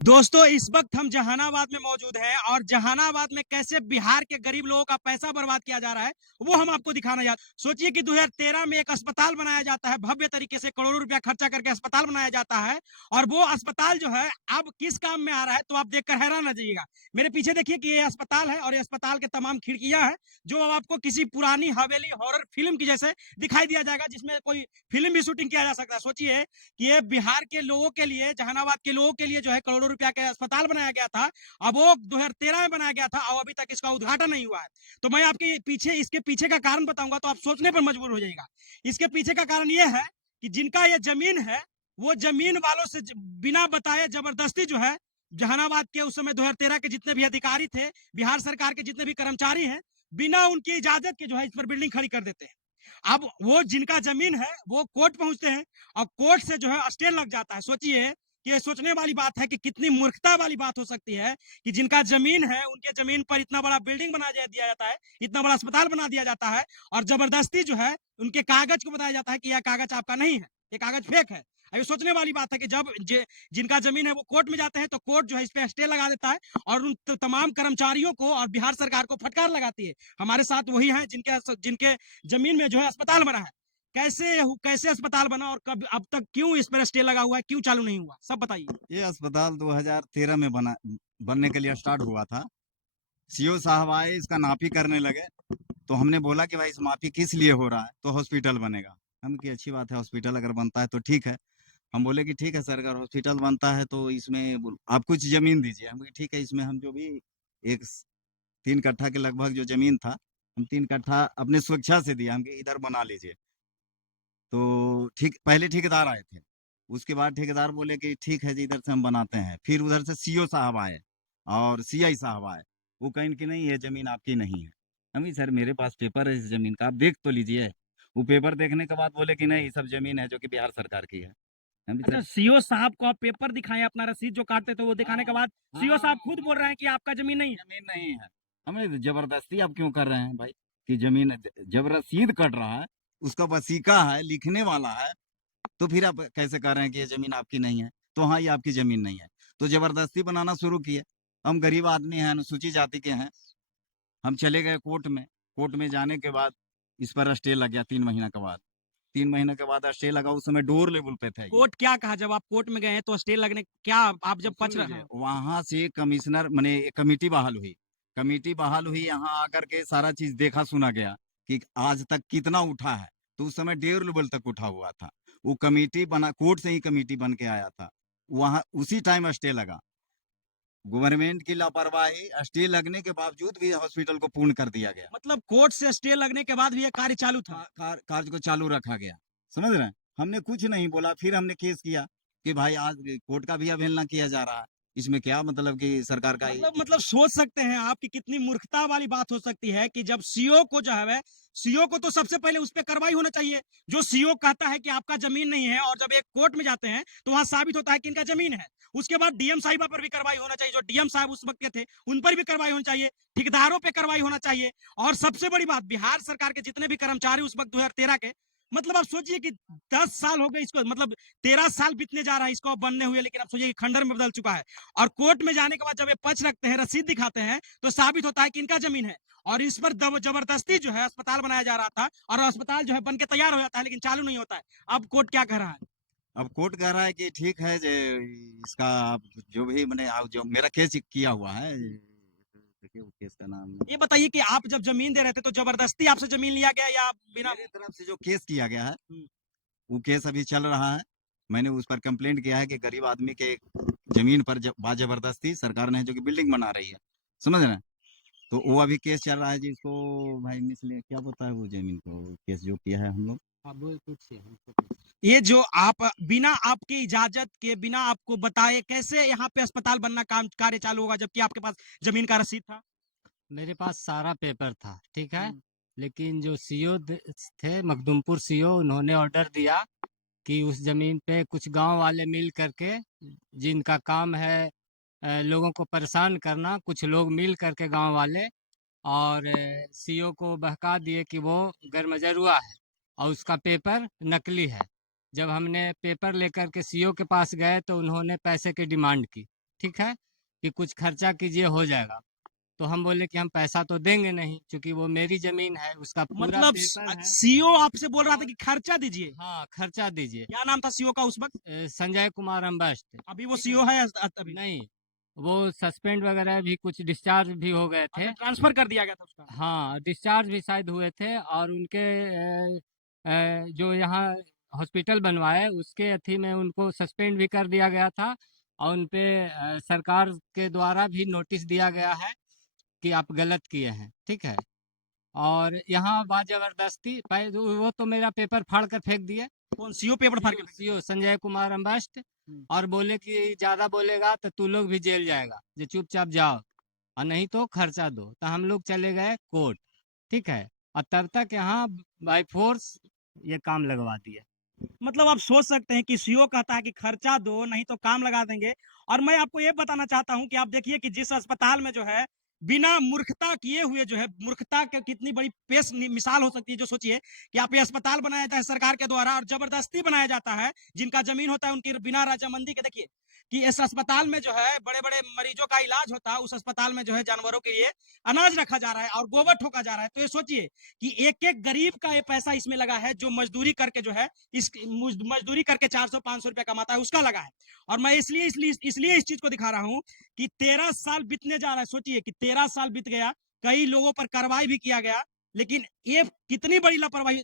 दोस्तों इस वक्त हम जहानाबाद में मौजूद हैं और जहानाबाद में कैसे बिहार के गरीब लोगों का पैसा बर्बाद किया जा रहा है वो हम आपको दिखाना चाहते हैं। सोचिए कि 2013 में एक अस्पताल बनाया जाता है, भव्य तरीके से करोड़ों रुपया खर्चा करके अस्पताल बनाया जाता है और वो अस्पताल जो है अब किस काम में आ रहा है तो आप देखकर हैरान रह जाइएगा। मेरे पीछे देखिए कि ये अस्पताल है और ये अस्पताल के तमाम खिड़कियां हैं जो अब आपको किसी पुरानी हवेली हॉरर फिल्म की जैसे दिखाई दिया जाएगा, जिसमें कोई फिल्म भी शूटिंग किया जा सकता है। सोचिए कि ये बिहार के लोगों के लिए, जहानाबाद के लोगों के लिए जो है करोड़ों रुपया का अस्पताल बनाया गया था। अब वो 2013 में बनाया गया था और अभी तक इसका उद्घाटन नहीं हुआ है। तो मैं आपके पीछे इसके पीछे का कारण बताऊंगा तो आप सोचने पर मजबूर हो जाएगा। इसके पीछे का कारण ये है कि जिनका ये जमीन है वो जमीन वालों से बिना बताए जबरदस्ती जो है जहानाबाद के उस समय 2013 के जितने भी अधिकारी थे, बिहार सरकार के जितने भी कर्मचारी हैं, बिना उनकी इजाजत के जो है इस पर बिल्डिंग खड़ी कर देते हैं। अब वो जिनका जमीन है वो कोर्ट पहुंचते हैं और कोर्ट से जो है स्टे लग जाता है। सोचिए कि ये सोचने वाली बात है कि कितनी मूर्खता वाली बात हो सकती है कि जिनका जमीन है उनके जमीन पर इतना बड़ा बिल्डिंग बना दिया जाता है, इतना बड़ा अस्पताल बना दिया जाता है और जबरदस्ती जो है उनके कागज को बताया जाता है कि यह कागज आपका नहीं है, ये कागज फेक है। ये सोचने वाली बात है कि जब जिनका जमीन है वो कोर्ट में जाते हैं तो कोर्ट जो है इस पे स्टे लगा देता है और उन तमाम कर्मचारियों को और बिहार सरकार को फटकार लगाती है। हमारे साथ वही है जिनके जिनके जमीन में जो है अस्पताल बना है। कैसे अस्पताल बना और कब अब तक क्यों इस पर स्टे लगा हुआ है, क्यों चालू नहीं हुआ, सब बताइए। ये अस्पताल 2013 में बनने के लिए स्टार्ट हुआ था। सीओ साहब आए, इसका नापी करने लगे। तो हमने बोला कि भाई इस मापी किस लिए हो रहा है, तो हॉस्पिटल बनेगा। हम की अच्छी बात है, हॉस्पिटल अगर बनता है तो ठीक है। हम बोले कि ठीक है सर, अगर हॉस्पिटल बनता है तो इसमें आप कुछ जमीन दीजिए। हम बोले ठीक है, इसमें हम जो भी एक 3 कट्ठा के लगभग जो जमीन था, हम 3 कट्ठा अपने स्वेच्छा से दिया। हम कि इधर बना लीजिए। तो ठीक, पहले ठेकेदार आए थे। उसके बाद ठेकेदार बोले कि ठीक है जी, इधर से हम बनाते हैं। फिर उधर से सीओ साहब आए और सीआई साहब आए। वो कहें कि नहीं, ये जमीन आपकी नहीं है। हम कि सर, मेरे पास पेपर है इस जमीन का, आप देख तो लीजिए। वो पेपर देखने के बाद बोले कि नहीं, ये सब जमीन है जो कि बिहार सरकार की है। हम भी अच्छा, सर, सीओ साहब को आप पेपर दिखाएं, अपना रसीद जो काटते थे वो दिखाने के हाँ बाद सीओ हाँ, साहब खुद बोल रहे हैं कि आपका जमीन नहीं है। जमीन नहीं है। हमें जबरदस्ती आप क्यों कर रहे हैं भाई? कि जमीन जब रसीद कट रहा है, उसका वसीका है, लिखने वाला है, तो फिर आप कैसे कह रहे हैं कि ये जमीन आपकी नहीं है? तो हाँ, ये आपकी जमीन नहीं है। तो जबरदस्ती बनाना शुरू किए। हम गरीब आदमी हैं, अनुसूचित जाति के हैं। हम चले गए कोर्ट में। कोर्ट में जाने के बाद इस पर स्टे लग गया 3 महीना के बाद। 3 महीने के बाद स्टे लगा। उस समय डोर लेवल पे था ये। कोर्ट क्या कहा जब आप कोर्ट में गए हैं तो स्टे लगने क्या आप तो जब सुन पच रहे लीजिए, हैं। वहां से कमिश्नर माने कमेटी बहाल हुई। कमेटी बहाल हुई, यहाँ आकर के सारा चीज देखा सुना गया कि आज तक कितना उठा है। तो उस समय 1.5 लेवल तक उठा हुआ था। वो कमेटी बना, कोर्ट से ही कमेटी बन के आया था। वहां उसी टाइम स्टे लगा। गवर्नमेंट की लापरवाही, स्टे लगने के बावजूद भी हॉस्पिटल को पूर्ण कर दिया गया। मतलब कोर्ट से स्टे लगने के बाद भी ये कार्य चालू था। कार्य को चालू रखा गया। समझ रहे हैं? हमने कुछ नहीं बोला। फिर हमने केस किया कि भाई आज कोर्ट का भी अवहेलना किया जा रहा है। इसमें क्या मतलब कि सरकार का मतलब सोच सकते हैं आप कि कितनी मूर्खता वाली बात हो सकती है कि जब सीओ को जो है सीओ को तो सबसे पहले उस पर कार्रवाई होना चाहिए। जो सीओ कहता है कि आपका जमीन नहीं है और जब एक कोर्ट में जाते हैं तो वहां साबित होता है कि इनका जमीन है। उसके बाद डीएम साहिबा पर भी कार्रवाई होना चाहिए, जो डीएम साहब उस वक्त के थे उन पर भी कार्रवाई होनी चाहिए, ठेकेदारों पर कार्रवाई होना चाहिए। और सबसे बड़ी बात, बिहार सरकार के जितने भी कर्मचारी उस वक्त 2013 के, मतलब आप सोचिए कि 10 साल हो गए इसको, मतलब 13 साल बीतने जा रहा है इसको बनने हुए, लेकिन आप सोचिए कि खंडर में बदल चुका है। और कोर्ट में जाने के बाद जब ये पक्ष रखते हैं, रसीद दिखाते हैं, तो साबित होता है कि इनका जमीन है। और इस पर जबरदस्ती जो है अस्पताल बनाया जा रहा था और अस्पताल जो है बनके तैयार हो जाता है लेकिन चालू नहीं होता है। अब कोर्ट क्या कह रहा है। अब कोर्ट कह रहा है कि ठीक है जे, इसका आप जो भी मैंने जो मेरा केस किया हुआ है, देखिए वो केस का नाम ये बताइए कि आप जब जमीन दे रहे थे तो जबरदस्ती आपसे जमीन लिया गया या बिना। मेरे तरफ से जो केस किया गया है, हम्म। वो केस अभी चल रहा है। मैंने उस पर कंप्लेंट किया है कि गरीब आदमी के जमीन पर बाजबरदस्ती सरकार ने जो कि बिल्डिंग बना रही है। समझ रहे हैं? तो वो अभी केस चल रहा है जिसको भाई मिसले क्या होता है, वो जमीन को केस जो किया है हम लोग। ये जो आप बिना आपकी इजाजत के, बिना आपको बताए कैसे यहाँ पे अस्पताल बनना काम कार्य चालू होगा जबकि आपके पास जमीन का रसीद था। मेरे पास सारा पेपर था, ठीक है। हम्म। लेकिन जो सीओ थे, मखदुमपुर सीओ, उन्होंने ऑर्डर दिया कि उस जमीन पे कुछ गांव वाले मिल करके, जिनका काम है लोगों को परेशान करना, कुछ लोग मिल करके गांव वाले, और सीओ को बहका दिए कि वो गैरमजरूआ है और उसका पेपर नकली है। जब हमने पेपर लेकर के सीओ के पास गए तो उन्होंने पैसे की डिमांड की। ठीक है, कि कुछ खर्चा कीजिए हो जाएगा। तो हम बोले कि हम पैसा तो देंगे नहीं, क्योंकि वो मेरी जमीन है, उसका पूरा मतलब पेपर है। सीओ आपसे बोल रहा था और कि खर्चा दीजिए। हाँ, खर्चा दीजिए। क्या नाम था सीओ का उस वक्त? संजय कुमार अम्बस्ट। अभी वो ठीक सीओ है। है अभी? नहीं, वो सस्पेंड वगैरह भी, कुछ डिस्चार्ज भी हो गए थे। अच्छा, ट्रांसफर कर दिया गया था उसका। हाँ, डिस्चार्ज भी शायद हुए थे, और उनके जो यहाँ हॉस्पिटल बनवाए उसके अथी में उनको सस्पेंड भी कर दिया गया था, और उन पे सरकार के द्वारा भी नोटिस दिया गया है कि आप गलत किए हैं, ठीक है। और यहाँ बात जबरदस्ती वो तो मेरा पेपर फाड़ कर फेंक दिए। कौन सीओ पेपर फाड़ के फेंक दिया? सीओ संजय कुमार अम्बस्ट। हम्म। और बोले कि ज्यादा बोलेगा तो तू लोग भी जेल जाएगा, जो चुपचाप जाओ, और नहीं तो खर्चा दो। तो हम लोग चले गए कोर्ट, ठीक है। और तब तक यहाँ बाई फोर्स ये काम लगवा दिए। मतलब आप सोच सकते हैं कि सीओ कहता है कि खर्चा दो नहीं तो काम लगा देंगे। और मैं आपको ये बताना चाहता हूं कि आप देखिए कि जिस अस्पताल में जो है बिना मूर्खता किए हुए जो है, मूर्खता के कितनी बड़ी पेश मिसाल हो सकती है। जो सोचिए कि आप ये अस्पताल बनाया जाता है सरकार के द्वारा और जबरदस्ती बनाया जाता है, जिनका जमीन होता है उनकी बिना रजामंदी के। देखिए कि इस अस्पताल में जो है बड़े बड़े मरीजों का इलाज होता है, उस अस्पताल में जो है जानवरों के लिए अनाज रखा जा रहा है और गोबर ठोका जा रहा है। तो ये सोचिए कि एक एक गरीब का ये पैसा इसमें लगा है, जो मजदूरी करके जो है इस मजदूरी करके 400-500 रुपया कमाता है, उसका लगा है। और मैं इसलिए इस चीज को दिखा रहा हूं कि 13 साल बीतने जा रहा है। सोचिए कि 13 साल बीत गया, कई लोगों पर कार्रवाई भी किया गया, लेकिन ये कितनी बड़ी लापरवाही